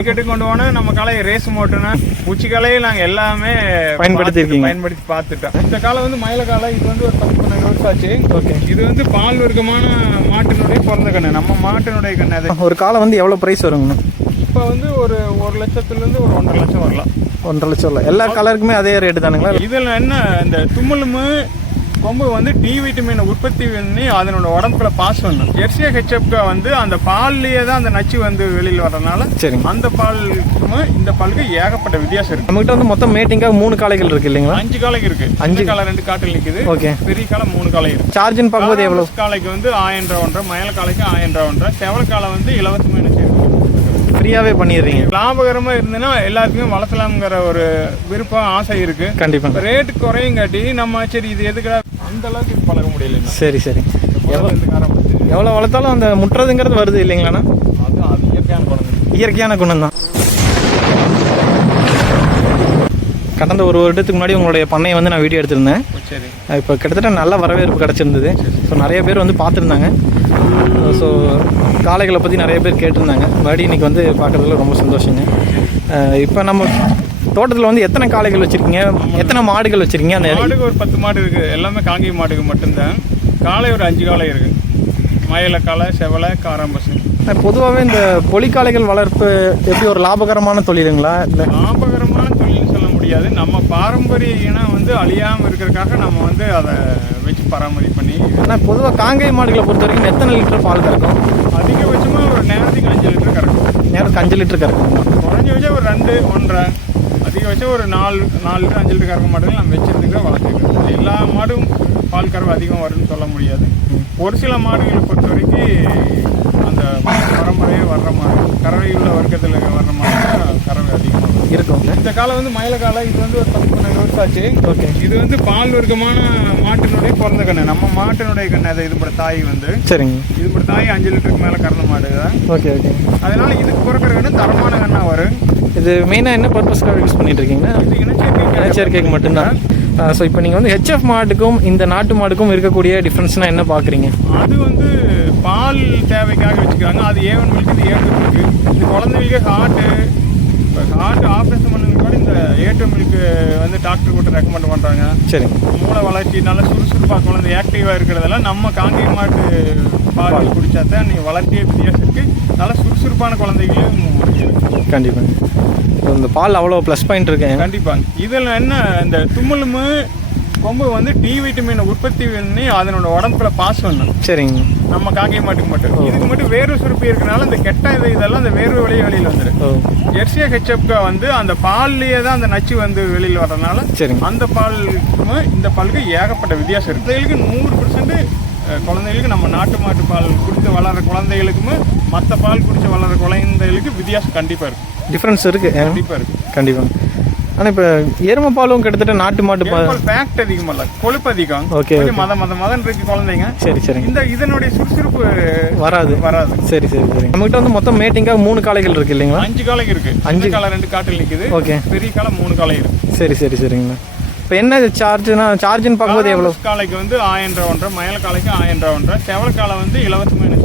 Ticket கொண்டு போனா நம்ம காலையை ரேஸ் மோட்டுனா உச்சி காலையை நாங்க எல்லாமே. பார்த்துட்டு- பயன்படுத்தி பார்த்துட்டோம். இந்த காலம் வந்து மயில காலம் இது வந்து ஒரு பத்து பன்னெண்டு வருஷம் ஆச்சு. ஓகே இது வந்து பால் வர்க்கமான மாட்டினுடைய பிறந்த கண்ணு. நம்ம மாட்டினுடைய கண்ணு அது. ஒரு காலை வந்து எவ்வளோ ப்ரைஸ் வருங்கண்ணா இப்போ வந்து ஒரு ஒரு லட்சத்துல இருந்து ஒரு ஒன்றரை லட்சம் வரலாம். ஒன்றரை லட்சம் இல்லை எல்லா கலருக்குமே அதே ரேட்டு தானுங்களா? இதுல என்ன இந்த தும்முலுமு கொம்பு வந்து டி விட்டமின் உற்பத்தி பண்ணி அதனோட உடம்புல பாஸ் பண்ணும் எர்சியா ஹெச்எப்கா வந்து அந்த பால்லயே தான் அந்த நச்சு வந்து வெளியில் வர்றதுனால சரிங்க. அந்த பாலுக்கும் இந்த பாலுக்கு ஏகப்பட்ட வித்தியாசம் இருக்கு. நம்மகிட்ட வந்து மொத்தம் மேட்டிங்காக மூணு காளைகள் இருக்கு இல்லைங்களா? அஞ்சு காலைக்கு இருக்கு. அஞ்சு காலை ரெண்டு காட்டில் நிக்குது. ஓகே. பெரிய காலை மூணு காலை இருக்கு. சார்ஜின்னு பார்க்கும்போது எவ்வளோ காளைக்கு வந்து ஆயிரம் ரூபா ஒன்றரை மயில காளைக்கு ஆயிரம் ரூபா ஒன்றரை செவல் காலை வந்து இலவசமாக என்ன செய்யும் ஃப்ரீயாகவே பண்ணிடுறீங்க. லாபகரமா இருந்ததுன்னா எல்லாருக்குமே வளர்த்தலாம்ங்கிற ஒரு விருப்பம் ஆசை இருக்கு. கண்டிப்பாக ரேட் குறையும் காட்டி நம்ம சரி இது எதுக்குடா அந்த அளவுக்கு பழக முடியல இன்னும். சரி சரி. ஆரம்பிச்சு எவ்வளோ வளர்த்தாலும் அந்த முட்டுறதுங்கிறது வருது இல்லைங்களாண்ணா? அது அது இயற்கையான குழந்தை இயற்கையான குணம் தான் கடந்த ஒரு வருடத்துக்கு முன்னாடி உங்களுடைய பண்ணையை வந்து நான் வீடியோ எடுத்திருந்தேன். சரி. இப்போ கிட்டத்தட்ட நல்ல வரவேற்பு கிடச்சிருந்தது. ஸோ நிறைய பேர் வந்து பார்த்துருந்தாங்க. ஸோ காளைகளை பற்றி நிறைய பேர் கேட்டிருந்தாங்க. மறுபடியும் இன்னைக்கு வந்து பார்க்குறதுல ரொம்ப சந்தோஷங்க. இப்போ நம்ம தோட்டத்தில் வந்து எத்தனை காளைகள் வச்சுருக்கீங்க? எத்தனை மாடுகள் வச்சுருக்கீங்க? அந்த மாடுக்கு ஒரு பத்து மாடு இருக்கு. எல்லாமே காங்கேய மாடுக்கு மட்டும்தான். காளை ஒரு அஞ்சு காளை இருக்கு. மயில காளை செவலை காராம்பசு பொதுவாகவே இந்த பொலிக்காளைகள் வளர்ப்பு எப்படி ஒரு லாபகரமான தொழிலுங்களா? இல்லை லாபகரமான தொழில்னு சொல்ல முடியாது. நம்ம பாரம்பரிய இனம் வந்து அழியாம இருக்கிறதுக்காக நம்ம வந்து அதை வச்சு பராமரி பண்ணி ஆனால் பொதுவாக காங்கேய மாடுகளை பொறுத்த வரைக்கும் எத்தனை லிட்டர் பால் கறக்கும்? அதிகபட்சமா ஒரு நேரத்துக்கு அஞ்சு லிட்டர் கறக்கும். நேரத்துக்கு அஞ்சு லிட்டர் கறக்கும்? குறைஞ்சபட்சம் ஒரு ரெண்டு ஒன்றரை. அதிகபட்சம் ஒரு நாலு நாலு லிட்டர் அஞ்சு லிட்டர் கறக்க மாடுகள் நம்ம வச்சிருந்துக்க வளர்த்துக்கிறோம் எல்லா மாடும் பால் கறவை அதிகம் வரும்னு சொல்ல முடியாது. ஒரு சில மாடுகளை பொறுத்த வரைக்கும் அந்த பரம்பரையே வர்ற மாதிரி கறவை உள்ள வர்க்கத்தில் வர்ற மாதிரி கறவை அதிகமாக இருக்கும். காலம் வந்து மயில காலம் இது வந்து ஒரு பத்து பன்னெண்டு வருஷம் ஆச்சு ஓகே. இது வந்து பால் வர்க்கமான மாட்டினுடைய பிறந்த கண்ணு நம்ம மாட்டினுடைய கண்ணு அது இது தாய் வந்து. சரிங்க. இது தாய் அஞ்சு லிட்டருக்கு மேலே கறந்த மாடு தான் ஓகே ஓகே. அதனால இதுக்கு பிறக்கிற கண்ணு தரமான கண்ணா வரும் இது மெயினாக என்ன பர்பஸ்க்காக யூஸ் பண்ணிட்டு இருக்கீங்கன்னா இது இனச்சேர்க்கை இனச்சேர்க்கைக்கு மட்டும்தான். ஸோ இப்போ நீங்கள் வந்து ஹெச்எஃப் மாட்டுக்கும் இந்த நாட்டு மாட்டுக்கும் இருக்கக்கூடிய டிஃப்ரென்ஸ்னால் என்ன பார்க்குறீங்க அது வந்து பால் தேவைக்காக வச்சுக்கிறாங்க. அது ஏவன் மில்க் இது ஏட்டு மில்க் இந்த குழந்தைகளுக்கு ஹார்ட்டு இப்போ ஹார்ட் ஆப்ரேஷன் பண்ணது கூட இந்த ஏட்டு மில்க் வந்து டாக்டர் கூட ரெக்கமெண்ட் பண்ணுறாங்க சரிங்க மூளை வளர்ச்சி நல்லா சுறுசுறுப்பாக குழந்தை ஆக்டிவாக இருக்கிறதெல்லாம் நம்ம காங்கேய மாட்டு பால் குடிச்சா தான் நீங்கள் வளர்ச்சியே வித்தியாசம் இருக்குது நல்லா சுறுசுறுப்பான குழந்தைகளையும் இப்போ இந்த பால் அவ்வளோ ப்ளஸ் பாயிண்ட் இருக்கு. கண்டிப்பாங்க. இதில் என்ன இந்த தும்முலுமு கொம்பு வந்து டி விட்டமின் உற்பத்தி பண்ணி அதனோட உடம்புல பாஸ் பண்ணும் சரிங்க. நம்ம காங்கேய மாட்டுக்கு மட்டும். இதுக்கு மட்டும் வேர்வை சுருப்பி இருக்கனால இந்த கெட்ட இது இதெல்லாம் அந்த வேர்வை வெளியே வெளியில் வந்துடும் ஓ. எர்சியா ஹெச்எப்கா வந்து அந்த பால்லயே தான் அந்த நச்சு வந்து வெளியில் வர்றதுனால சரிங்க. அந்த பாலுக்கும் இந்த பாலுக்கு ஏகப்பட்ட வித்தியாசம் இருக்கு. குழந்தைகளுக்கு நூறு பர்சன்ட் குழந்தைகளுக்கு நம்ம நாட்டு மாட்டு பால் குடித்து வளர்ற குழந்தைகளுக்குமே மற்ற பால் குடிச்சு வளர்ற குழந்தைகளுக்கு வித்தியாசம் கண்டிப்பாக இருக்கு. டிஃப்ரென்ஸ் இருக்குது கண்டிப்பாக இருக்கு. கண்டிப்பாக ஆனால் இப்போ எருமை பாலும் கிட்டத்தட்ட நாட்டு மாட்டு பால் ஃபேக்ட் அதிகம் இல்ல. கொழுப்பு அதிகம். ஓகே மத மத மதன் இருக்கு குழந்தைங்க. சரி சரிங்க இந்த இதனுடைய சுறுசுறுப்பு வராது. வராது. சரி சரி சரி. நம்மகிட்ட வந்து மொத்தம் மேட்டிங்காக மூணு காளைகள் இருக்கு இல்லைங்களா? அஞ்சு காலைக்கு இருக்கு. அஞ்சு. காலை ரெண்டு காட்டில் நிக்குது. ஓகே பெரிய காலை மூணு காலை இருக்கு. சரி சரி சரிங்கண்ணா. இப்போ என்ன சார்ஜ்னா சார்ஜ்னு பார்க்கும்போது எவ்வளோ காளைக்கு வந்து ஆயிரம் ரூபா ஒன்றரை மயில காளைக்கு ஆயிரம் ரூபா ஒன்றரை செவல காலை வந்து இலவசமா என்ன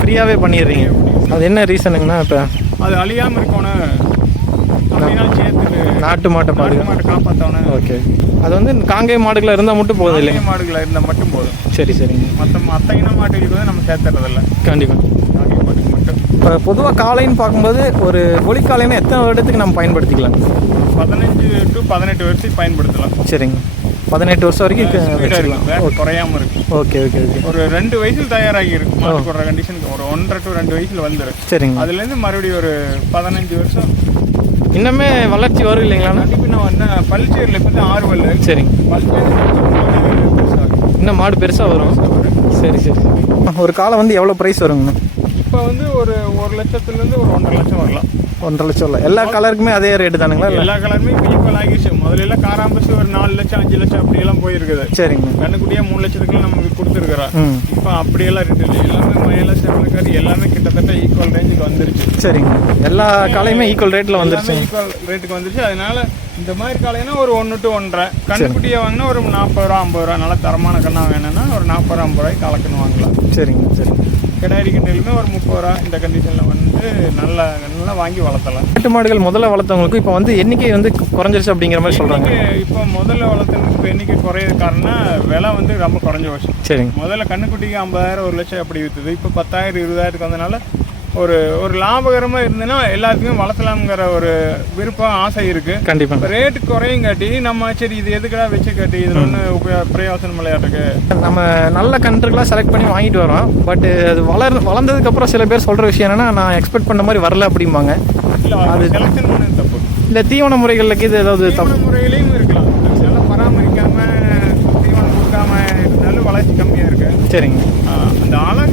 ஃப்ரீயாகவே பண்ணிடுறீங்க. அது என்ன ரீசனுங்கண்ணா இப்போ? அது அழியாம இருக்கணும். நாட்டு மாட்டை மாட்டை காப்பாற்றணும் ஓகே. அது வந்து காங்கேய மாடுகள் இருந்தால் மட்டும் போதும் இல்லைங்க? மாடுகளை இருந்தால் மட்டும் போதும். சரி சரிங்க. மற்ற மற்ற இன மாட்டுகளுக்கு வந்து நம்ம சேர்த்துறதில்ல. கண்டிப்பாக நாட்டு மாட்டுக்கு மட்டும். இப்போ பொதுவாக காளைன்னு பார்க்கும்போது ஒரு ஒளிக்காலைன்னு எத்தனை வருடத்துக்கு நம்ம பயன்படுத்திக்கலாம்? பதினஞ்சு டு பதினெட்டு வருஷம் பயன்படுத்தலாம். சரிங்க. பதினெட்டு வருஷம் வரைக்கும் குறையாம இருக்கும் ஓகே ஓகே ஓகே. ஒரு ரெண்டு வயசுல தயாராகி இருக்கு போடுற கண்டிஷனுக்கு ஒரு ஒன்றரை டு ரெண்டு வயசுல வந்துடும் சரிங்க. அதுலேருந்து மறுபடியும் ஒரு பதினஞ்சு வருஷம் இன்னுமே வளர்ச்சி வரும் இல்லைங்களாண்ணா கண்டிப்பாக நான் என்ன பல்ச்சேரியில் இப்போ தான் ஆறு வல்லு சரிங்க. இன்னும் மாடு பெருசாக வரும்? சரி சரி. ஒரு காலை வந்து எவ்வளோ ப்ரைஸ் வருங்கண்ணா இப்போ வந்து ஒரு ஒரு லட்சத்துலேருந்து ஒரு ஒன்றரை லட்சம் வரலாம். ஒன்றரை லட்சம் இல்லை. எல்லா கலருக்குமே அதே ரேட்டு தானுங்களா? இல்லை? எல்லா கலருமே இப்போ ஈக்குவல் ஆகிடுச்சு முதல்ல எல்லாம் காராம்பஸ் ஒரு நாலு லட்சம் அஞ்சு லட்சம் அப்படியெல்லாம் போயிருக்குது. சரிங்க. கண்ணுக்குட்டியே மூணு லட்சத்துக்குலாம் நமக்கு கொடுத்துருக்குறா. இப்போ அப்படியெல்லாம் இருக்கு எல்லாமே மயில சேவலக்காரி எல்லாமே கிட்டத்தட்ட ஈக்குவல் ரேஞ்சுக்கு வந்துருச்சு. சரிங்க. எல்லா காலையுமே ஈக்குவல் ரேட்டில் வந்துருச்சு. ஈக்குவல் ரேட்டுக்கு வந்துருச்சு. அதனால இந்த மாதிரி காலைனா ஒரு ஒன்று டு ஒன்றரை. கண்ணுக்குட்டியை வாங்கினா ஒரு நாற்பது ரூபா ஐம்பது ரூபா. நல்ல தரமான கண்ணா வேணும்னா ஒரு நாற்பது ரூபா ஐம்பது ரூபாய்க்கு கலக்கணும் வாங்கலாம். சரிங்க சரிங்க. கிடாரி கண்ணுலுமே ஒரு முப்பது ரூபா இந்த கண்டிஷனில் வந்து நல்லா நல்லா வாங்கி வளர்த்தலாம். நாட்டு மாடுகள் முதல்ல வளர்த்தவங்களுக்கு இப்போ வந்து எண்ணிக்கை வந்து குறைஞ்சிருச்சு அப்படிங்கிற மாதிரி சொல்கிறாங்க இப்போ முதல்ல வளர்த்ததுக்கு இப்போ எண்ணிக்கை குறையிறது காரணம்னா விலை வந்து ரொம்ப குறைஞ்ச போச்சு. சரிங்க. முதல்ல கண்ணுக்குட்டிக்கு ஐம்பதாயிரம் ஒரு லட்சம் அப்படி விற்றுது இப்போ பத்தாயிரம் இருபதாயிரத்துக்கு வந்தனால ஒரு ஒரு லாபகரமாக இருந்ததுன்னா எல்லாத்துக்குமே வளர்த்தலாம்ங்கிற ஒரு விருப்பம் ஆசை இருக்குது கண்டிப்பாக ரேட்டு குறையும் காட்டி நம்ம சரி இது எதுக்குடா வச்சு காட்டி இதில் ஒன்று பிரயோசனம் விளையாட்டுக்கு நம்ம நல்ல கன்றுகளாக செலக்ட் பண்ணி வாங்கிட்டு வரோம் பட் அது வளர் வளர்ந்ததுக்கப்புறம் சில பேர் சொல்கிற விஷயம் என்னன்னா நான் எக்ஸ்பெக்ட் பண்ண மாதிரி வரல அப்படிம்பாங்க. அது செலெக்ஷன் பண்ணது தப்பு. இல்லை தீவன முறைகளுக்கு இது ஏதாவது தப்பு. முறையிலையும் இருக்கலாம். சில பராமரிக்காம தீவனம் கொடுக்காம இருந்தாலும் வளர்ச்சி கம்மியாக இருக்கு. சரிங்க. அந்த அழகுல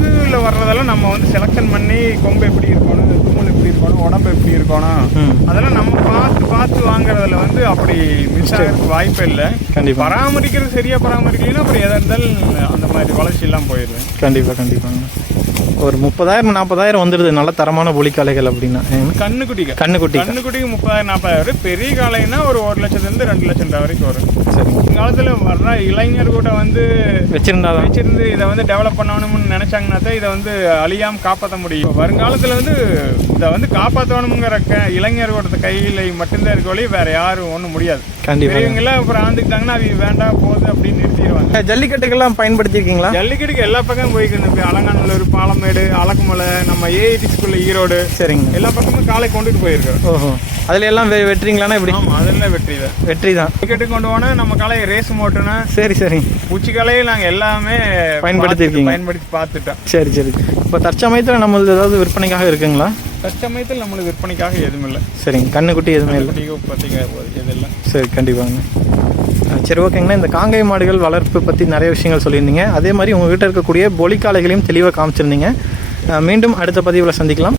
வர்றதெல்லாம் நம்ம வந்து செலெக்ஷன் பண்ணி கொம்பு எப்படி இருக்கணும் தூள் எப்படி இருக்கணும் உடம்பு எப்படி இருக்கணும் அதெல்லாம் நம்ம பார்த்து பார்த்து வாங்குறதுல வந்து அப்படி மிஸ் ஆகிறதுக்கு வாய்ப்பே இல்லை. கண்டிப்பாக பராமரிக்கிறது சரியா பராமரிக்கலைன்னா அப்புறம் எதா இருந்தாலும் அந்த மாதிரி வளர்ச்சி எல்லாம் போயிடுது கண்டிப்பாக கண்டிப்பாங்க ஒரு முப்பதாயிரம் நாற்பதாயிரம் வந்துடுது நல்ல தரமான புலிக்காலைகள் அப்படின்னா. ஏங்க? கண்ணுக்குட்டிங்க கண்ணுக்குட்டி. கண்ணுக்குட்டிக்கு முப்பதாயிரம் நாற்பதாயிரம் பெரிய காலைன்னா ஒரு ஒரு லட்சத்துலேருந்து ரெண்டு லட்சம் ரூபா வரைக்கும் வரும். சரிங்க காலத்தில் வர்ற இளைஞர் கூட வந்து வச்சிருந்தாதான் வச்சிருந்து இதை வந்து டெவலப் பண்ணணும்னு நினைச்சாங்கன்னா தான் இதை வந்து அழியாம காப்பாற்ற முடியும். வருங்காலத்தில் வந்து இதை வந்து காப்பாற்றணுங்கிற க இளைஞர்களோட கையில் மட்டும்தான் இருக்க வழி வேற யாரும் ஒன்றும் முடியாது. கண்டிப்பாக பெரியவங்களாம் அப்புறம் ஆந்துக்கிட்டாங்கன்னா அவங்க வேண்டாம் போகுது அப்படின்னு நிறுத்திடுவாங்க. ஜல்லிக்கட்டுக்கெல்லாம் பயன்படுத்தியிருக்கீங்களா? ஜல்லிக்கட்டுக்கு எல்லா பக்கம் போய்க்கு இப்போ அலங்காநல்லூர் பாலமேடு அலக்குமலை நம்ம ஏஐடி ஸ்கூல்ல ஈரோடு சரிங்க. எல்லா பக்கமும் காலை கொண்டுட்டு போயிருக்கிறோம். ஓஹோ. அதில் எல்லாம் வெ வெட்டுறீங்களாண்ணா இப்படி அதெல்லாம் வெற்றி தான் வெற்றி தான் ஜல்லிக்கட்டு கொண்டு போனால் நம்ம காலையை ரேஸ் மோட்டுனா சரி சரி. உச்சி காலையை நாங்கள் எல்லாமே பயன்படுத்தியிருக்கீங்க. பயன்படுத்தி பார்த்துட்டோம். சரி சரி. இப்போ தற்சமயத்தில் நம்மளது ஏதாவது விற்பனைக்காக இருக்குங்களா? தற்சமயத்தில் நம்மளுக்கு விற்பனைக்காக எதுவும் இல்லை. சரிங்க. கண்ணுக்குட்டி எதுவுமே இல்லை. பார்த்தீங்க எதெல்லாம் சரி கண்டிப்பாங்க. சரி ஓகேங்கண்ணா. இந்த காங்கை மாடுகள் வளர்ப்பு பற்றி நிறைய விஷயங்கள் சொல்லியிருந்தீங்க. அதே மாதிரி உங்ககிட்ட இருக்கக்கூடிய பொலிக்காலைகளையும் தெளிவாக காமிச்சிருந்தீங்க. மீண்டும் அடுத்த பதிவில் சந்திக்கலாம்.